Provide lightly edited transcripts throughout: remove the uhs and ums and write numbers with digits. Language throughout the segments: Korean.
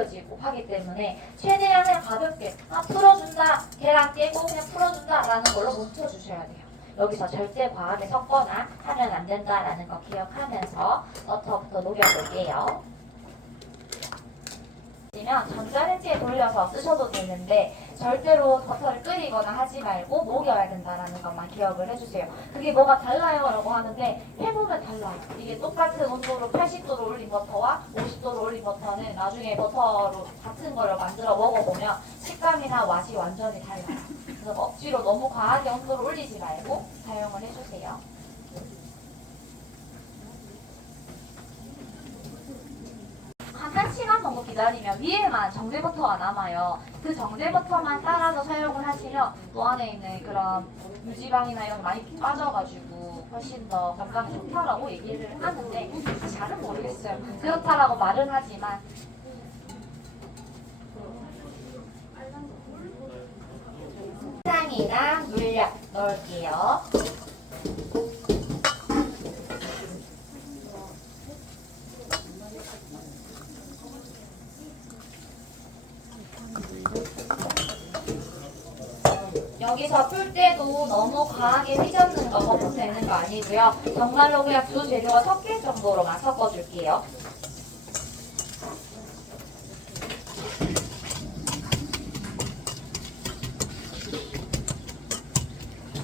지고 하기 때문에 최대한 그냥 가볍게 풀어준다, 계란 깨고 그냥 풀어준다라는 걸로 멈춰주셔야 돼요. 여기서 절대 과하게 섞거나 하면 안 된다라는 거 기억하면서 버터부터 녹여볼게요. 면 전자레인지에 돌려서 쓰셔도 되는데 절대로 버터를 끓이거나 하지 말고 녹여야 된다는 것만 기억을 해주세요. 그게 뭐가 달라요? 라고 하는데 해보면 달라요. 이게 똑같은 온도로 80도로 올린 버터와 50도로 올린 버터는 나중에 버터로 같은 걸 만들어 먹어보면 식감이나 맛이 완전히 달라요. 그래서 억지로 너무 과하게 온도를 올리지 말고 사용을 해주세요. 한 시간 정도 기다리면 위에만 정제버터가 남아요. 그 정제버터만 따라서 사용을 하시면 또 안에 있는 그런 유지방이나 이런 거 많이 빠져가지고 훨씬 더 건강에 좋다라고 얘기를 하는데 잘은 모르겠어요. 그렇다라고 말은 하지만 설탕이랑 물엿 넣을게요. 여기서 풀 때도 너무 과하게 휘젓는 거 넣으면 되는 거 아니고요. 정말로 그냥 두 재료가 섞일 정도로만 섞어줄게요.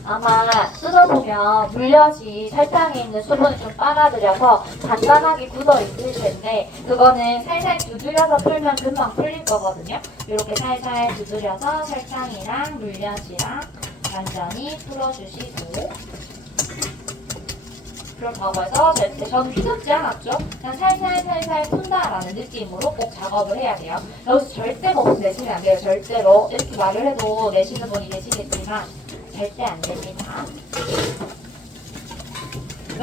아마 뜯어보면 물엿이 설탕에 있는 수분을 좀 빨아들여서 단단하게 굳어 있을 텐데 그거는 살살 두드려서 풀면 금방 풀릴 거거든요. 이렇게 살살 두드려서 설탕이랑 물엿이랑 완전히 풀어주시고 그렇다고 해서 절대 저는 휘젓지 않았죠. 그냥 살살살살 푼다라는 느낌으로 꼭 작업을 해야 돼요. 여기서 절대 거품 내시면 안 돼요. 절대로 이렇게 말을 해도 내시는 분이 계시겠지만 절대 안 됩니다.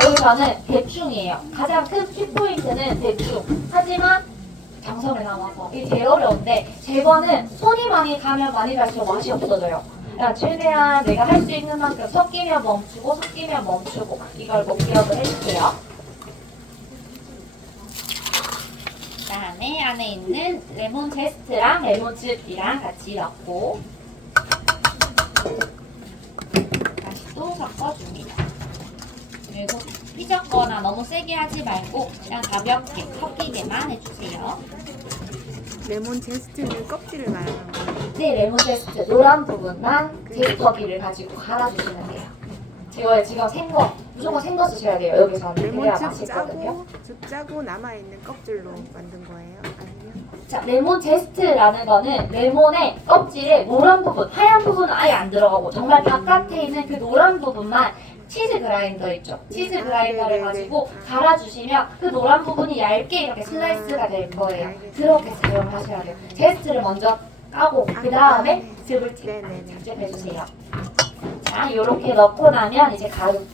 여기서는 대충이에요. 가장 큰 키포인트는 대충. 하지만 정성을 담아서 이게 제일 어려운데 제거는 손이 많이 가면 많이 갈수록 맛이 없어져요. 그러니까 최대한 내가 할 수 있는 만큼 섞이면 멈추고 섞이면 멈추고 이걸 꼭 기억을 해줄게요. 그다음에 안에 있는 레몬 제스트랑 레몬즙이랑 같이 넣고 또 섞어줍니다. 그리고 휘젓거나 너무 세게 하지 말고 그냥 가볍게 섞이게만 해주세요. 레몬 제스트는 껍질을 말하는 거예요? 네, 레몬 제스트 노란 부분만 제스터기를 가지고 갈아주시면 돼요. 제가 지금 생거 무조건 생거 쓰셔야 돼요. 여기서는 그래야 레몬즙 맛있거든요. 짜고 남아있는 껍질로 만든 거예요? 아니면? 자, 레몬 제스트라는 거는 레몬의 껍질에 노란 부분, 하얀 부분은 아예 안 들어가고 정말 바깥에 있는 그 노란 부분만 치즈 그라인더 있죠? 치즈 그라인더를 가지고 갈아주시면 그 노란 부분이 얇게 이렇게 슬라이스가 될 거예요. 그렇게 사용하셔야 돼요. 제스트를 먼저 까고 그 다음에 즙을 적재해주세요. 자, 이렇게 넣고 나면 이제 가루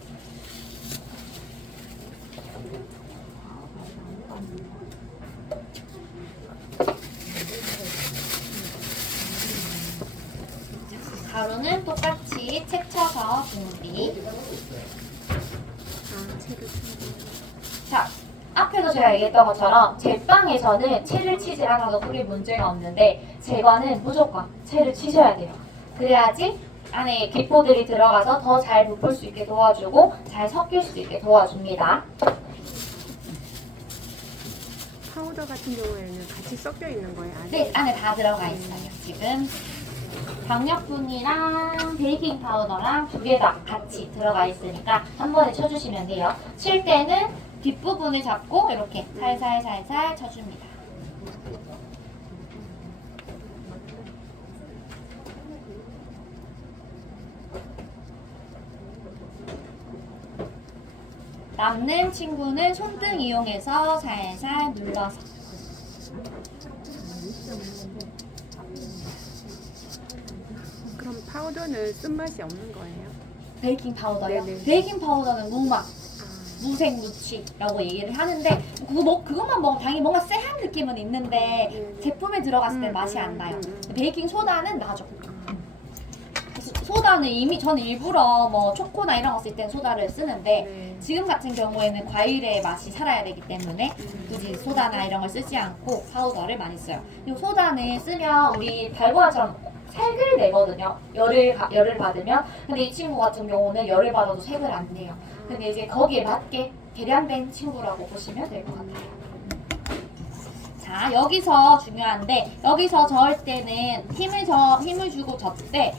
가루는 똑같이 책 쳐서 준비. 채를 자, 앞에도 제가 얘기했던 것처럼 제빵에서는 채를 치지 않아도 크게 문제가 없는데 제과는 무조건 채를 치셔야 돼요. 그래야지 안에 기포들이 들어가서 더 잘 부풀 수 있게 도와주고 잘 섞일 수 있게 도와줍니다. 파우더 같은 경우에는 같이 섞여 있는 거예요? 네, 안에 다 들어가 있어요. 지금 강력분이랑 베이킹 파우더랑 두 개 다 같이 들어가 있으니까 한 번에 쳐주시면 돼요. 칠 때는 뒷부분을 잡고 이렇게 살살살살 쳐줍니다. 남는 친구는 손등 이용해서 살살 눌러서 그럼 파우더는 쓴맛이 없는 거예요? 베이킹 파우더요? 네네. 베이킹 파우더는 무맛, 무색 무취라고 얘기를 하는데 그것만 먹으면 당연히 뭔가 쎄한 느낌은 있는데 제품에 들어갔을 때 맛이 안 나요. 베이킹 소다는 나죠. 그래서 소다는 이미 저는 일부러 뭐 초코나 이런 거 쓸 땐 소다를 쓰는데 네. 지금 같은 경우에는 과일의 맛이 살아야 되기 때문에 굳이 소다나 이런 걸 쓰지 않고 파우더를 많이 써요. 그리고 소다는 쓰면 우리 달고나처럼 색을 내거든요. 열을 받으면. 근데 이 친구 같은 경우는 열을 받아도 색을 안 내요. 근데 이제 거기에 맞게 개량된 친구라고 보시면 될 것 같아요. 자, 여기서 중요한데 여기서 저을 때는 힘을 주고 저 때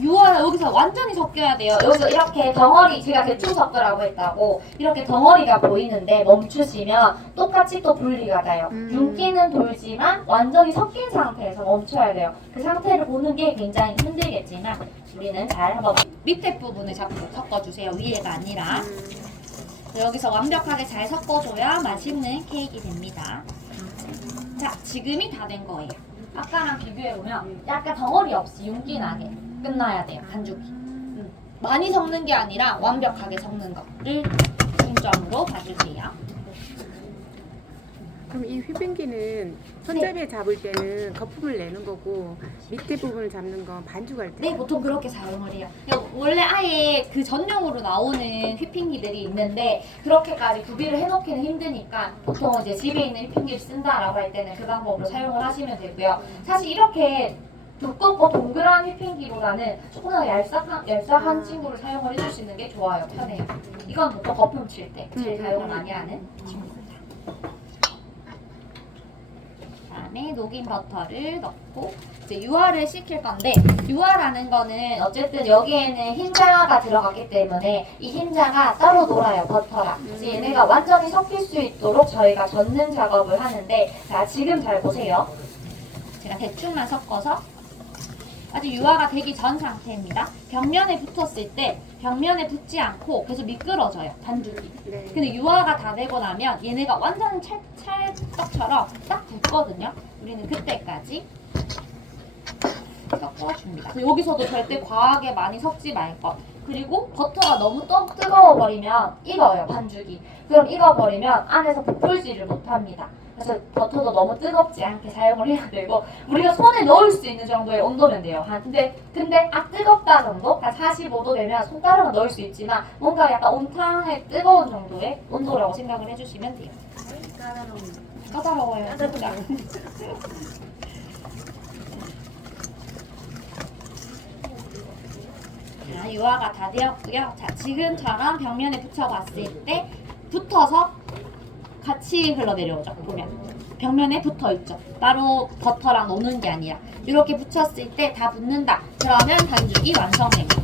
유화를 여기서 완전히 섞여야 돼요. 여기서 이렇게 덩어리, 제가 대충 섞으라고 했다고 이렇게 덩어리가 보이는데 멈추시면 똑같이 또 분리가 돼요. 윤기는 돌지만 완전히 섞인 상태에서 멈춰야 돼요. 그 상태를 보는 게 굉장히 힘들겠지만 우리는 잘 한번 밑에 부분을 자꾸 섞어주세요. 위에가 아니라. 여기서 완벽하게 잘 섞어줘야 맛있는 케이크 됩니다. 자, 지금이 다 된 거예요. 아까랑 비교해보면 약간 덩어리 없이 윤기 나게 끝나야 돼요, 반죽이. 많이 섞는 게 아니라 완벽하게 섞는 거를 중점으로 봐주세요. 그럼 이 휘핑기는 손잡이에 잡을 때는 거품을 내는 거고 밑에 부분을 잡는 건 반죽할 때. 네, 보통 그렇게 사용을 해요. 원래 아예 그 전용으로 나오는 휘핑기들이 있는데 그렇게까지 구비를 해놓기는 힘드니까 보통 이제 집에 있는 휘핑기를 쓴다라고 할 때는 그 방법으로 사용을 하시면 되고요. 사실 이렇게 두껍고 동그란 휘핑기보다는 조금 더 얄쌍한 친구를 사용을 해주시는 게 좋아요. 편해요. 이건 보통 거품 칠 때 제일 사용을 많이 하는 친구입니다. 그다음에 녹인 버터를 넣고 이제 유화를 시킬 건데 유화라는 거는 어쨌든 여기에는 흰자가 들어갔기 때문에 이 흰자가 따로 놀아요, 버터랑. 그래서 얘네가 완전히 섞일 수 있도록 저희가 젓는 작업을 하는데 자, 지금 잘 보세요. 제가 대충만 섞어서 아직 유화가 되기 전 상태입니다. 벽면에 붙었을 때 벽면에 붙지 않고 계속 미끄러져요, 반죽이. 네. 근데 유화가 다 되고 나면 얘네가 완전 찰떡처럼 딱 붙거든요. 우리는 그때까지 섞어줍니다. 여기서도 절대 과하게 많이 섞지 말 것. 그리고 버터가 너무 뜨거워버리면 익어요, 반죽이. 그럼 익어버리면 안에서 부풀지를 못합니다. 그래서 버터도 너무 뜨겁지 않게 사용을 해야 되고 우리가 손에 넣을 수 있는 정도의 온도면 돼요. 근데 뜨겁다 정도? 한 45도 되면 손가락은 넣을 수 있지만 뭔가 약간 온탕의 뜨거운 정도의 온도라고 생각을 해주시면 돼요. 까다로워요. 자, 유화가 다 되었고요. 자, 지금처럼 벽면에 붙여봤을 때 붙어서 같이 흘러내려오죠. 보면 벽면에 붙어있죠. 따로 버터랑 노는 게 아니라 이렇게 붙였을 때 다 붙는다. 그러면 반죽이 완성됩니다.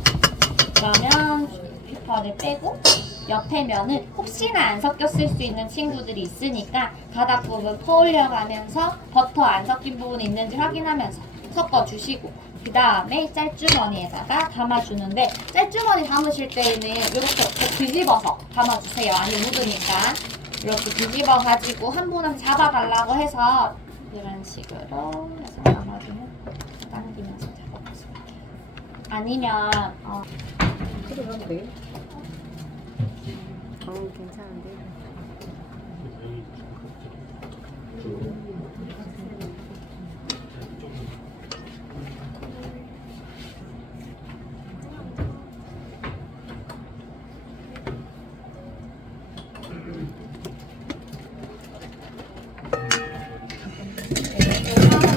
그러면 휘퍼를 빼고 옆에 면은 혹시나 안 섞였을 수 있는 친구들이 있으니까 바닥 부분 퍼올려가면서 버터 안 섞인 부분이 있는지 확인하면서 섞어주시고 그 다음에 짤주머니에다가 담아주는데 짤주머니 담으실 때는 이렇게 뒤집어서 담아주세요. 아니 묻으니까 이렇게 뒤집어 가지고 한 분 한 잡아달라고 해서 이런 식으로 해서 담아주면 당기면서 잡아주세요. 아니면 괜찮은데.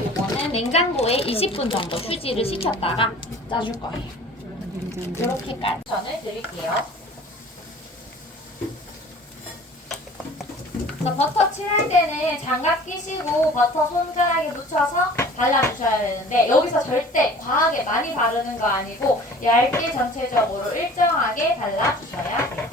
이거는 냉장고에 20분 정도 휴지를 식혔다가 짜줄 거예요. 이렇게 깔전을 드릴게요. 그래서 버터 칠할 때는 장갑 끼시고 버터 손가락에 묻혀서 발라주셔야 되는데 여기서 절대 과하게 많이 바르는 거 아니고 얇게 전체적으로 일정하게 발라주셔야 돼요.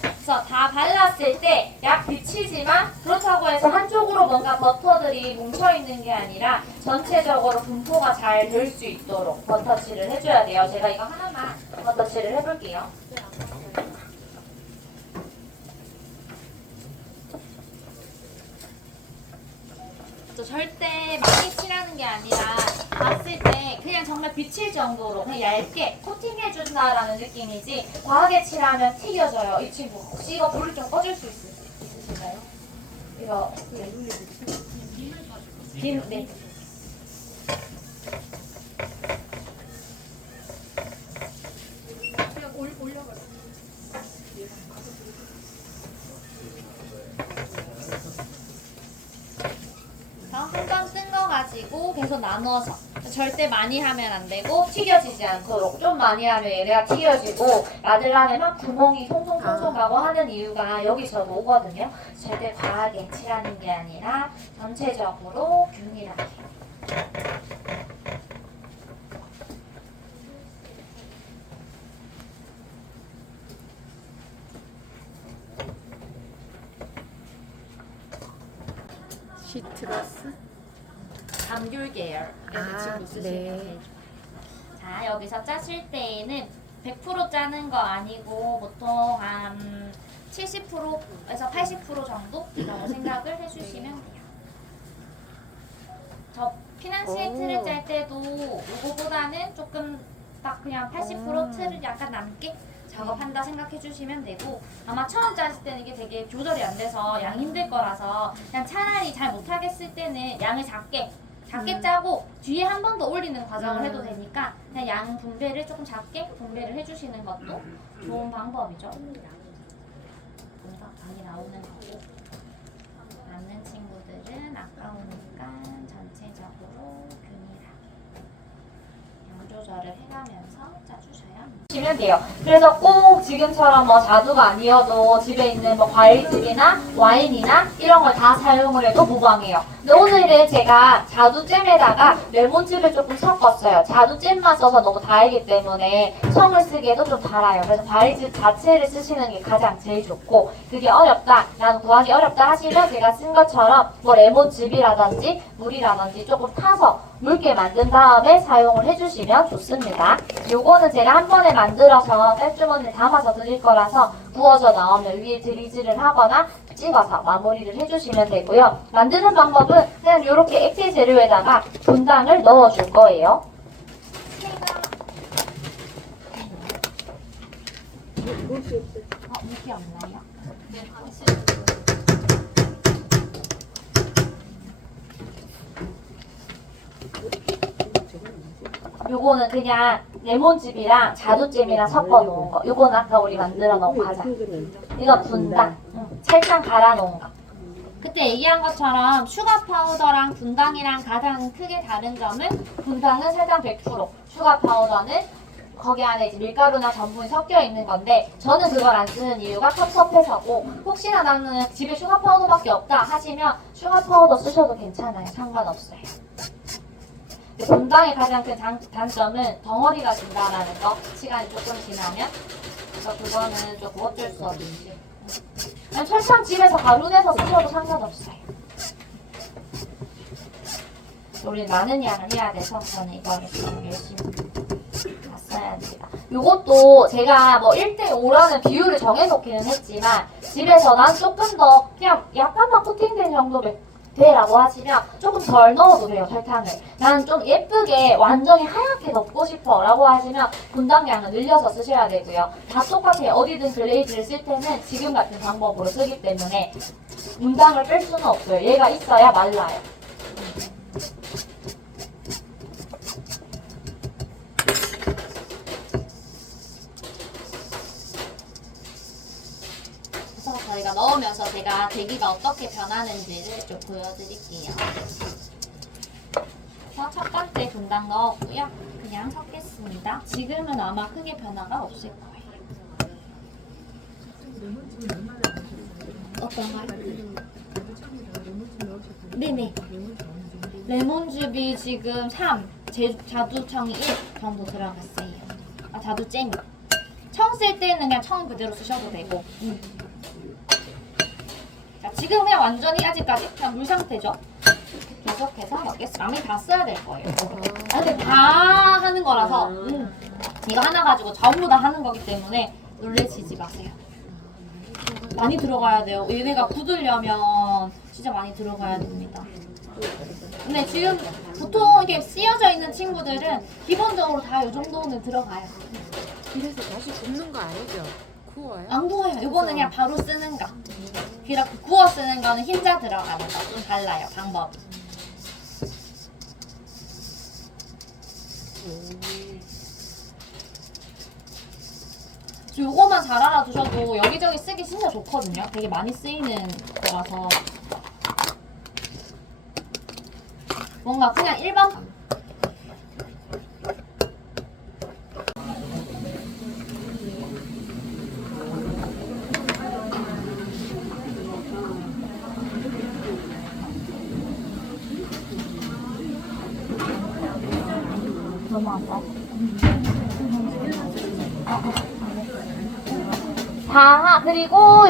그래서 다 발랐을 때 약 비치지만 그렇다고 해서 한쪽으로 뭔가 버터들이 뭉쳐있는 게 아니라 전체적으로 분포가 잘 될 수 있도록 버터칠을 해줘야 돼요. 제가 이거 하나만 버터칠을 해볼게요. 절대 많이 칠하는 게 아니라 봤을 때 그냥 정말 비칠 정도로 그냥 얇게 코팅해준다라는 느낌이지 과하게 칠하면 튀겨져요. 이 친구 혹시 이거 불을 좀 꺼줄 수 있으신가요? 이거 네. 해가지고 계속 나눠서 절대 많이 하면 안 되고 튀겨지지 않도록 좀 많이 하면 얘네가 튀겨지고 마들란에 막 구멍이 송송송송 가고 하는 이유가 여기서 오거든요. 절대 과하게 칠하는 게 아니라 전체적으로 균일하게. 시트러스. 감귤 계열 아, 친구 쓰시면 네. 되죠. 자, 여기서 짜실 때에는 100% 짜는 거 아니고 보통 한 70%에서 80% 정도라고 생각을 해주시면 돼요. 저 피난시에 오. 틀을 짤 때도 이거보다는 조금 딱 그냥 80% 틀을 약간 남게 작업한다 생각해 주시면 되고, 아마 처음 짜실 때는 이게 되게 조절이 안 돼서 양 힘들 거라서 그냥 차라리 잘 못하겠을 때는 양을 작게 짜고 뒤에 한 번 더 올리는 과정을 해도 되니까 그냥 양 분배를 조금 작게 분배를 해주시는 것도 좋은 방법이죠. 뭔가 많이 나오는 거고, 남는 친구들은 아까우니까 전체적으로 균일하게 양 조절을 해가면서 짜주셔야 합니다. 시면 돼요. 그래서 꼭 지금처럼 뭐 자두가 아니어도 집에 있는 뭐 과일즙이나 와인이나 이런 걸 다 사용을 해도 무방해요. 근데 오늘은 제가 자두잼에다가 레몬즙을 조금 섞었어요. 자두잼만 써서 너무 달기 때문에 청을 쓰기에도 좀 달아요. 그래서 과일즙 자체를 쓰시는 게 가장 제일 좋고, 그게 어렵다, 나는 구하기 어렵다 하시면 제가 쓴 것처럼 뭐 레몬즙이라든지 물이라든지 조금 타서 묽게 만든 다음에 사용을 해주시면 좋습니다. 요거는 제가 한 번에 만들어서 쌀주머니에 담아서 드릴 거라서 구워져 나오면 위에 드리즈를 하거나 찍어서 마무리를 해주시면 되고요. 만드는 방법은 그냥 이렇게 액체 재료에다가 분당을 넣어줄 거예요. 물기 없나요? 요거는 그냥 레몬즙이랑 자두잼이랑 섞어 놓은 거. 요거는 아까 우리 만들어 놓은 과자. 이거 분당. 설탕 갈아 놓은 거. 그때 얘기한 것처럼 슈가 파우더랑 분당이랑 가장 크게 다른 점은 분당은 설탕 100%, 슈가 파우더는 거기 안에 이제 밀가루나 전분이 섞여 있는 건데, 저는 그걸 안 쓰는 이유가 섭섭해서고, 혹시나 나는 집에 슈가 파우더밖에 없다 하시면 슈가 파우더 쓰셔도 괜찮아요. 상관없어요. 분당의 가장 큰 단점은 덩어리가 진다라는 거. 시간이 조금 지나면. 그래서 그거는 조금 어쩔 수 없지. 그냥 설탕 집에서 가루 내서 쓰셔도 상관없어요. 우리 많은 양을 해야 돼서 저는 이거를 좀 열심히 써야 됩니다. 요것도 제가 뭐 1대5라는 비율을 정해놓기는 했지만, 집에서 난 조금 더 그냥 약간만 코팅된 정도로 돼라고 하시면 조금 덜 넣어도 돼요, 설탕을. 나는 좀 예쁘게 완전히 하얗게 넣고 싶어 라고 하시면 분당량을 늘려서 쓰셔야 되고요. 다 똑같아요. 어디든 글레이즈를 쓸 때는 지금 같은 방법으로 쓰기 때문에 분당을 뺄 수는 없어요. 얘가 있어야 말라요. 그래서 저희가 넣으면서 제가 대기가 어떻게 변하는지를 좀 보여드릴게요. 그래서 첫 번째 분당 넣었고요. 그냥 섞겠습니다. 지금은 아마 크게 변화가 없을 거예요. 어떤가요? 네네. 레몬즙이 지금 3, 자두청이 1 정도 들어갔어요. 아, 자두잼이. 청 쓸 때는 그냥 청 그대로 쓰셔도 되고. 자, 지금 그냥 완전히 아직까지 그냥 물 상태죠. 계속해서 넣겠습니다. 양이 다 써야 될 거예요. 아, 근데 다 하는 거라서 이거 하나 가지고 전부 다 하는 거기 때문에 놀래시지 마세요. 많이 들어가야 돼요. 얘네가 굳으려면 진짜 많이 들어가야 됩니다. 근데 지금 보통 이렇게 쓰여져 있는 친구들은 기본적으로 다 이 정도는 들어가요. 그래서 다시 굽는 거 아니죠? 구워요? 안 구워요. 이거는 그냥 바로 쓰는 거. 이렇게 구워 쓰는 거는 흰자 들어가는 거 좀 달라요, 방법이. 요거만 잘 알아두셔도 여기저기 쓰기 진짜 좋거든요. 되게 많이 쓰이는 거라서. 뭔가 그냥 일반 자, 그리고